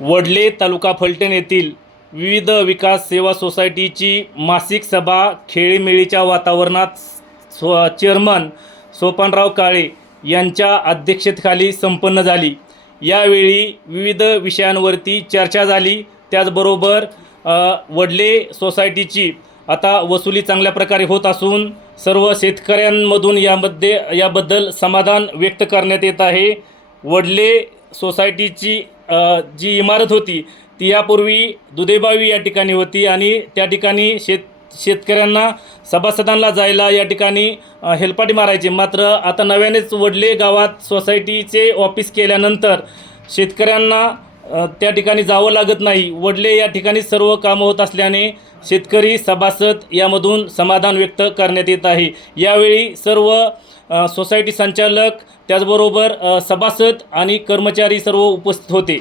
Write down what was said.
वडले तालुका फलटण येथील विविध विकास सेवा सोसायटीची मासिक सभा खेळीमेळीच्या वातावरणात चेअरमन सोपानराव काळे यांच्या अध्यक्षतेखाली संपन्न झाली। यावेळी विविध विषयांवरती चर्चा झाली। त्याचबरोबर वडले सोसायटीची आता वसुली चांगल्या प्रकारे होत असून सर्व शेतकऱ्यांमधून याबद्दल समाधान व्यक्त करण्यात येत आहे। वडले सोसायटीची जी इमारत होती ती यापूर्वी दुधेबावी या ठिकाणी होती आणि त्या ठिकाणी शेतकऱ्यांना सभासदांना जायला या ठिकाणी हेलपाटे मारायचे। मात्र आता नव्यानेच वडले गावात सोसायटीचे ऑफिस केल्यानंतर शेतकऱ्यांना त्या ठिकाणी जावं लागत नाही। वडले या ठिकाणी सर्व कामं होत असल्याने शेतकरी सभासद यामधून समाधान व्यक्त करण्यात येत आहे। यावेळी सर्व सोसायटी संचालक त्याचबरोबर सभासद आणि कर्मचारी सर्व उपस्थित होते।